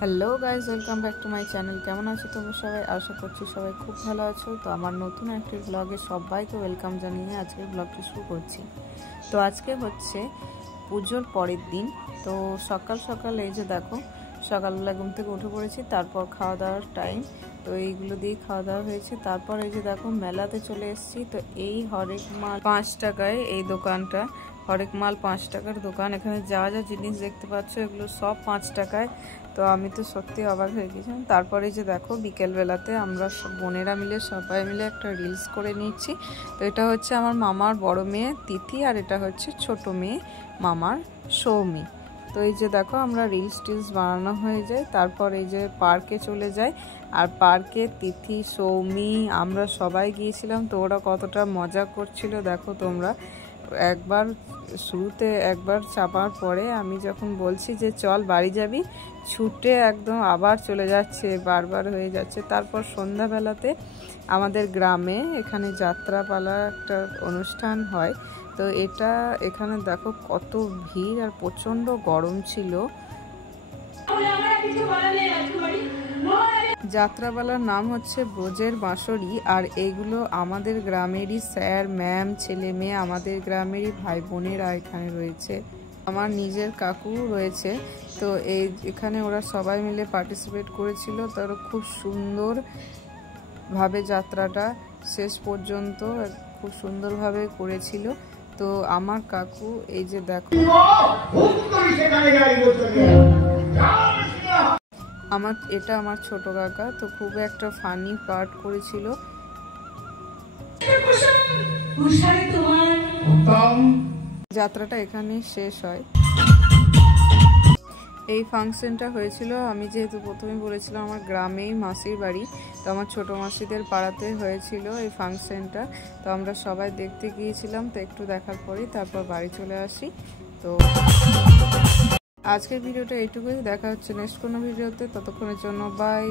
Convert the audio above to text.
Hello guys, welcome back to my channel. কেমন আছো তোমরা সবাই? আশা করছি সবাই খুব ভালো আছো। তো আমার নতুন একটি ব্লগে সবাইকে ওয়েলকাম জানিয়ে আজকের ব্লগটি শুরু করছি। তো আজকে হচ্ছে পুজোর পরের দিন। তো সকাল সকাল এই যে দেখো, সকালবেলা ঘুম থেকে উঠে পড়েছি, তারপর খাওয়া দাওয়ার টাইম। তো এইগুলো দিয়ে খাওয়া দাওয়া হয়েছে। তারপর এই যে দেখো মেলাতে চলে এসেছি। তো এই হরেক মাল 5 টাকায়, এই দোকানটা হরেক মাল 5 টাকার দোকান। এখানে যা যা জিনিস দেখতে পাচ্ছ এগুলো সব 5 টাকায়। তো আমি তো সত্যি অবাক হয়ে গেছিলাম। তারপরে যে দেখো বিকেলবেলাতে আমরা সব বোনেরা মিলে সবাই মিলে একটা রিলস করে নিচ্ছি। তো এটা হচ্ছে আমার মামার বড় মেয়ে তিথি, আর এটা হচ্ছে ছোট মেয়ে মামার সৌমি। তো এই যে দেখো আমরা রিলস বানানো হয়ে যায়, তারপর এই যে পার্কে চলে যাই। আর পার্কে তিথি, সৌমি, আমরা সবাই গিয়েছিলাম। তো ওরা কতটা মজা করছিল দেখো তোমরা। একবার শুরুতে একবার চাপার পরে আমি যখন বলছি যে চল বাড়ি যাবি, ছুটে একদম আবার চলে যাচ্ছে, বারবার হয়ে যাচ্ছে। তারপর সন্ধ্যাবেলাতে আমাদের গ্রামে এখানে যাত্রাপালা একটা অনুষ্ঠান হয়। তো এখানে দেখো কত ভিড়, আর প্রচণ্ড গরম ছিল। যাত্রাপালার নাম হচ্ছে ব্রজের বাঁশরি। আর এইগুলো আমাদের গ্রামেরই স্যার ম্যাম, ছেলে মেয়ে, আমাদের গ্রামেরই ভাই বোনেরা এখানে রয়েছে। আমার নিজের কাকু রয়েছে। তো এখানে ওরা সবাই মিলে পার্টিসিপেট করেছিল। তারা খুব সুন্দরভাবে যাত্রাটা শেষ পর্যন্ত খুব সুন্দরভাবে করেছিল। তো আমার কাকু এই যে দেখো, এটা আমার ছোট কাকা। তো খুব একটা ফানি পার্ট করেছিল। যাত্রাটা এখানে শেষ হয়। এই ফাংশনটা হয়েছিল, আমি যেহেতু প্রথমে বলেছিলাম আমার গ্রামেই মাসির বাড়ি, তো আমার ছোট মাসিদের পাড়াতে হয়েছিল এই ফাংশনটা। তো আমরা সবাই দেখতে গিয়েছিলাম। তো একটু দেখার পরেই তারপর বাড়ি চলে আসি। তো আজকের ভিডিওটা এইটুকুই। দেখা হচ্ছে নেক্সট কোনো ভিডিওতে। ততক্ষণের জন্য বাই।